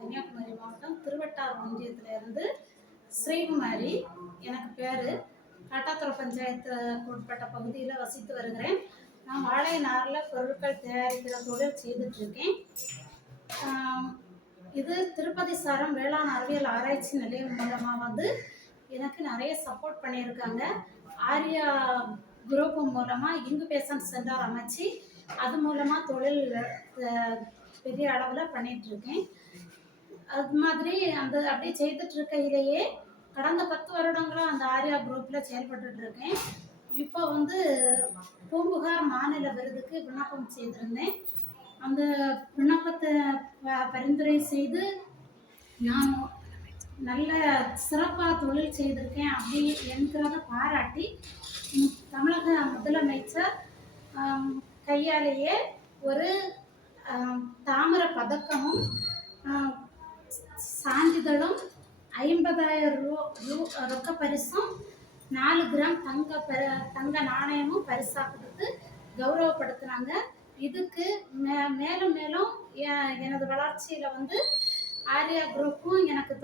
கன்னியாகுமரி மாவட்டம் திருவட்டார் ஒன்றியத்திலிருந்து ஸ்ரீகுமாரி. எனக்கு பேர். காட்டாத்துறை பஞ்சாயத்துக்கு உட்பட்ட பகுதியில் வசித்து வருகிறேன். நான் வாழை நாரில் பொருட்கள் தயாரிக்கிற தொழில் செய்துட்ருக்கேன். இது திருப்பதி சாரம் வேளாண் அறிவியல் ஆராய்ச்சி நிலையம் மூலமாக எனக்கு நிறைய சப்போர்ட் பண்ணியிருக்காங்க. ஆர்யா குரூப் மூலமாக இன்குபேஷன் சென்டர் அமைச்சு அது மூலமாக தொழில் பெரிய அளவில் பண்ணிகிட்ருக்கேன். அது மாதிரி அப்படியே செய்துட்ருக்கையிலேயே கடந்த 10 வருடங்களாக அந்த ஆர்யா குரூப்பில் செயல்பட்டுருக்கேன். இப்போ பூம்புகார் மாநில விருதுக்கு விண்ணப்பம் செய்திருந்தேன். அந்த விண்ணப்பத்தை பரிந்துரை செய்து நான் நல்ல சிறப்பாக தொழில் செய்திருக்கேன் அப்படி என்கிறத பாராட்டி தமிழக முதலமைச்சர் கையாலேயே ஒரு தாமிர பதக்கமும் சான்றிதழும் 50,000 ரொக்க பரிசும் 4 கிராம் தங்க நாணயமும் பரிசாக கொடுத்து கௌரவப்படுத்தினாங்க. இதுக்கு மேலும் மேலும் எனது வளர்ச்சியில் ஆர்யா குரூப்பும் எனக்கு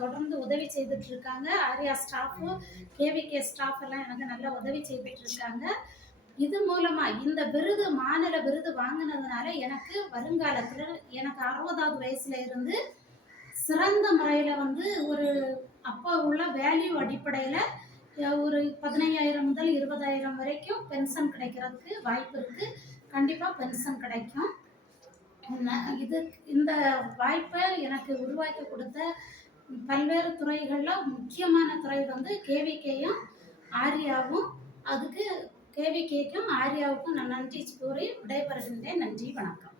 தொடர்ந்து உதவி செய்துட்டு இருக்காங்க. ஆர்யா ஸ்டாஃபும் கேவிகே ஸ்டாஃப் எல்லாம் எனக்கு நல்லா உதவி செய்துட்டு இருக்காங்க. இது மூலமா இந்த விருது மாநில விருது வாங்கினதுனால எனக்கு வருங்காலத்தில் எனக்கு 60வது வயசுல இருந்து சிறந்த முறையில் ஒரு அப்போ உள்ள வேல்யூ அடிப்படையில் ஒரு 15,000 முதல் 20,000 வரைக்கும் பென்ஷன் கிடைக்கிறதுக்கு வாய்ப்பு இருக்குது. கண்டிப்பாக பென்ஷன் கிடைக்கும். இந்த வாய்ப்பை எனக்கு உருவாக்கி கொடுத்த பல்வேறு துறைகளில் முக்கியமான துறை கேவிகேயும் ஆர்யாவும். அதுக்கு கேவிகேக்கும் ஆர்யாவுக்கும் நான் நன்றி கூறி விடைபெறுகின்றேன். நன்றி, வணக்கம்.